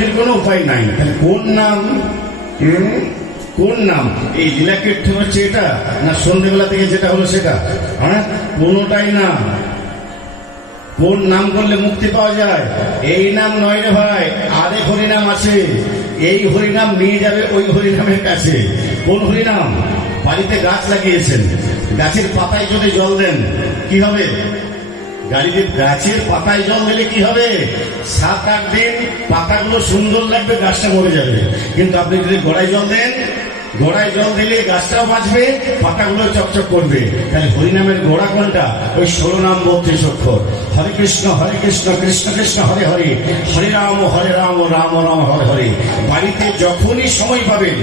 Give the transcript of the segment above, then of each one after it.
মুক্তির কোনো উপায় নাই। তাহলে কোন নাম? কোন নাম? এই লীলাকীর্তন হচ্ছে এটা, না সন্ধ্যেবেলা থেকে যেটা হলো সেটা? হ্যাঁ, কোনোটাই না। কোন নাম করলে মুক্তি পাওয়া যায়? এই নাম নয় রে ভাই, আরেক হরিনাম আছে। এই হরিনাম নিয়ে যাবে ওই হরিনামের কাছে। কোন হরিনাম? বাড়িতে গাছ লাগিয়েছেন, গাছের পাতায় যদি জল দেন কি হবে? গাছের পাতায় জল দিলে কি হবে? 7-8 দিন পাতাগুলো সুন্দর লাগবে, গাছটা মরে যাবে। কিন্তু আপনি যদি গোড়ায় জল দেন, গোড়ায় জল দিলে গাছটাও বাঁচবে, পাতাগুলো চকচক করবে। তাহলে হরিনামের গোড়া কোনটা? ওই 16 নাম 32 অক্ষর। হরে কৃষ্ণ কৃষ্ণ কৃষ্ণ হরে হরে, হরে রাম রাম রাম হরে হরে। বাড়িতে যখনই সময় পাবেন,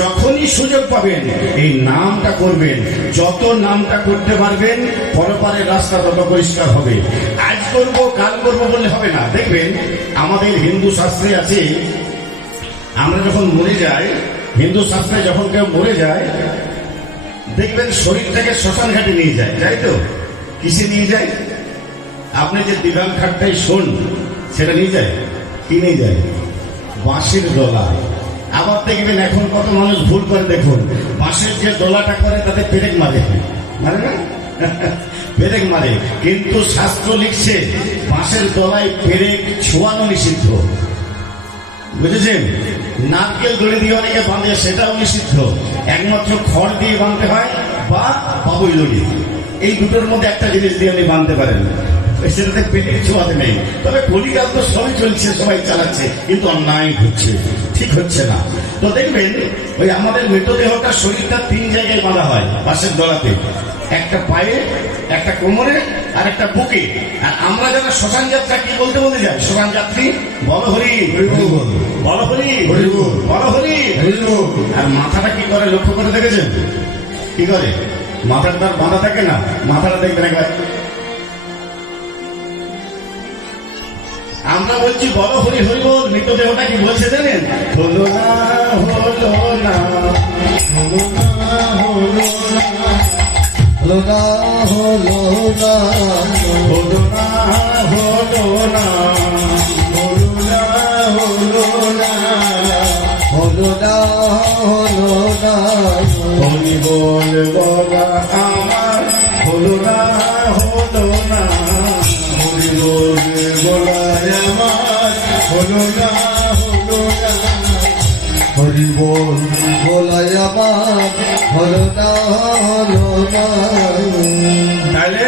যখনই সুযোগ পাবেন, এই নামটা করবেন। যত নামটা করতে পারবেন, পরপারের রাস্তা তত পরিষ্কার হবে। আজ করবো কাল করবো বললে হবে না। দেখবেন আমাদের হিন্দু শাস্ত্রে আছে, আমরা যখন মরে যাই, হিন্দু শাস্ত্রে যখন কেউ মরে যায়, দেখবেন শরীরটাকে শ্মশান ঘাটে নিয়ে যায়, তাই তো? কিসে নিয়ে যায়? আপনি যে দিবান খাটটাই শোন, সেটা নিয়ে যায়। কি নিয়ে যায়? বাঁশের দোলা। আবার দেখবেন এখন কত মানুষ ভুল করে, দেখুন বাঁশের যে দোলাটা করে তাতে পেরেক মারে, মারে না? পেরেক মারে। কিন্তু শাস্ত্র লিখছে বাঁশের দোলায় পেরেক ছোঁয়ানো নিষিদ্ধ, বুঝেছেন? নারকেল দড়ি দিয়ে অনেকে বাঁধে, সেটাও নিষিদ্ধ। একমাত্র খড় দিয়ে বাঁধতে হয় বা বাবুই দড়ি, এই দুটোর মধ্যে একটা জিনিস দিয়ে আপনি বাঁধতে পারেন, সেটাতে পেটের ছোঁয়াতে নেই। তবে কলিকাল তো সবই চলছে, সবাই চালাচ্ছে, কিন্তু অন্যায় হচ্ছে, ঠিক হচ্ছে না। তো দেখবেন ওই আমাদের মৃতদেহটা, শরীরটা 3 জায়গায় বাঁধা হয় বাঁশের দড়াতে, একটা পায়ে, একটা কোমরে, আর একটা বুকে। আর আমরা যারা শ্মশান যাত্রা কি বলতে বলতে যাই, শ্মশান যাত্রী বল হরি বল হরি বল হরি। আর মাথাটা কি করে লক্ষ্য করে দেখেছেন? কি করে? মাথাটা তার বাঁধা থাকে না, মাথাটা দেখবেন একবার। আমরা বলছি বল হরি হরি বল, মৃতদেহটা কি বলছে জানেন? হলো না হলো না হলো না হলো না হলো না হলো না হলো না হলো না হলো না হলো না হলো না হলো না হরি বল বলা আমার হলো না হলো না হরি বল বলা আমার হলো না হলো না হরি বল বলাই আমার হলো না হলো না। তাহলে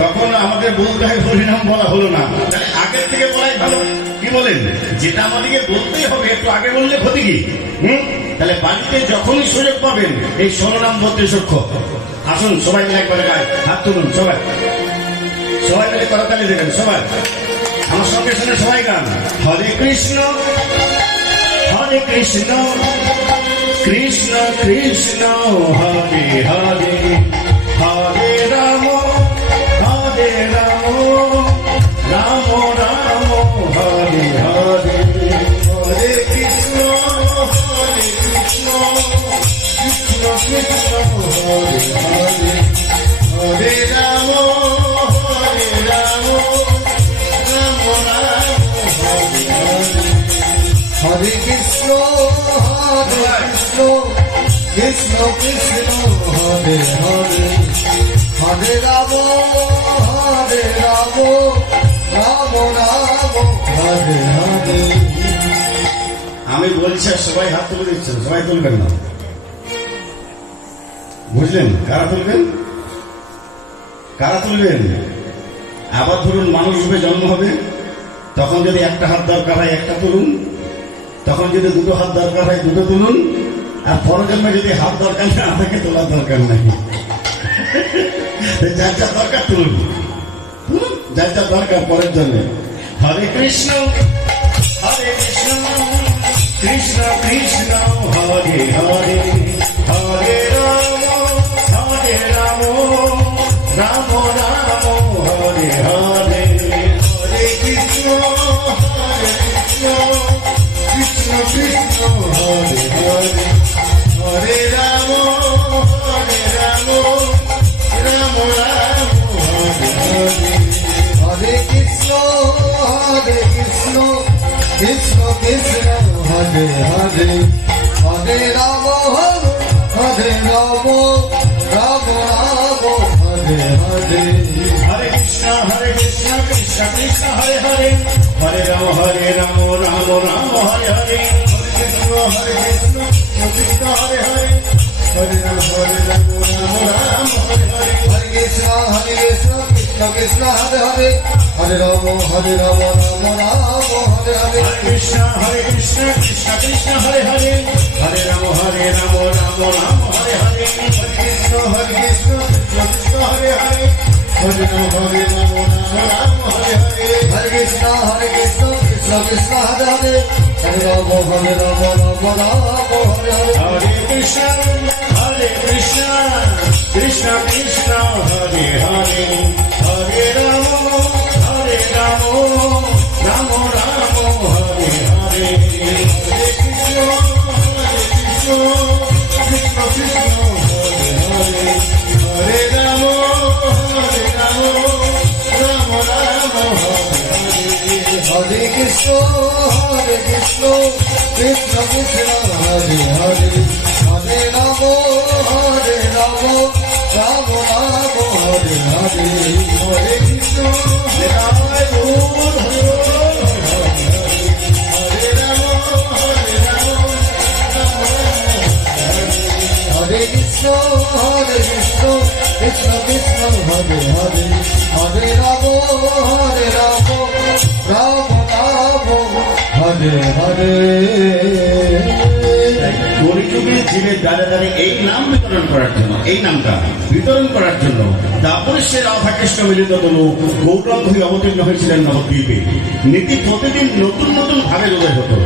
তখন আমাদের বলতে হয় হরিনাম বলা হলো না, তাহলে আগের থেকে বলাই ভালো। কি বলেন? যেটা আমাদেরকে বলতেই হবে, একটু আগে বললে ক্ষতি কি? তাহলে বাড়িতে যখনই সুযোগ পাবেন, এই 16 নাম 32 অক্ষর। আসুন সবাই মিলে একবারে গায়, হাত তুলুন সবাই, সবাই মিলে করতালি দেবেন সবাই। আমার সঙ্গে সঙ্গে সবাই গান। হরে কৃষ্ণ কৃষ্ণ কৃষ্ণ হরে হরে, হরে রাম রাম রাম হরে হরে, হরে কৃষ্ণ কৃষ্ণ কৃষ্ণ হরে হরে, হরে রাম রাম রাম হরে হরে, হরে কৃষ্ণ কৃষ্ণ কৃষ্ণ হরে হরে, হরে রাম রাম রাম হরে হরে। আমি বলছি সবাই হাত তুলে দিচ্ছেন, সবাই তুলবেন না, বুঝলেন? কারা তুলবেন? কারা তুলবেন? আবার ধরুন মানুষ রূপে জন্ম হবে, তখন যদি একটা হাত দরকার হয় একটা তুলুন, তখন যদি 2 হাত দরকার হয় 2 তুলুন, আর পরজন্মে যদি হাত দরকার না থাকে তোলার দরকার নাই। যার যা দরকার তুলুন, যার যা দরকার পরের জন্য। হরে কৃষ্ণ কৃষ্ণ কৃষ্ণ হরে হরে, হরে রাম রাম রাম হরে হরে, হরে কৃষ্ণ কৃষ্ণ কৃষ্ণ হরে হরে, হরে রাম রাম রাম হরে হরে, হরে কৃষ্ণ কৃষ্ণ কৃষ্ণ হরে হরে হরে রাম হরে রাম রাম রাম হরে হরে হরে কৃষ্ণ কৃষ্ণ কৃষ্ণ হরে হরে হরে রাম রাম রাম হরে হরে হরে কৃষ্ণ কৃষ্ণ হরে হরে হরে রাম রাম রাম হরে হরে হরে কৃষ্ণ কৃষ্ণ কৃষ্ণ হরে হরে হরে রাম রাম রাম হরে হরে হরে কৃষ্ণ কৃষ্ণ কৃষ্ণ হরে হরে হরে রাম রাম রাম হরে হরে হরে কৃষ্ণ কৃষ্ণ কৃষ্ণ হরে হরে হরে রাম রাম হরে হরে হরে কৃষ্ণ কৃষ্ণ কৃষ্ণ হরে হরে হরে রাম রাম হরে হরে হরে কৃষ্ণ কৃষ্ণ কৃষ্ণ হরে হরে হরে রাম রাম রাম হরে হরে হরে কৃষ্ণ কৃষ্ণ কৃষ্ণ হরে হরে হরে রাম রাম রাম হরে হরে হরে কৃষ্ণ কৃষ্ণ কৃষ্ণ হরে হরে হরে রাম রাম রাম হরে হরে হরে কৃষ্ণ হরে রাম হরে রাম হরে কৃষ্ণ কৃষ্ণ কৃষ্ণ কৃষ্ণ হরে হরে হরে রাম রাম রাম হরে হরে কলিযুগে জীবের দ্বারে দ্বারে এই নাম বিতরণ করার জন্য এই নামটা বিতরণ করার জন্য তারপরে সে রাধাকৃষ্ণ মিলিত তনু গৌতম হয়ে অবতীর্ণ হয়েছিলেন নবদ্বীপে নীতি প্রতিদিন নতুন নতুন ভাবে উদয় হতো।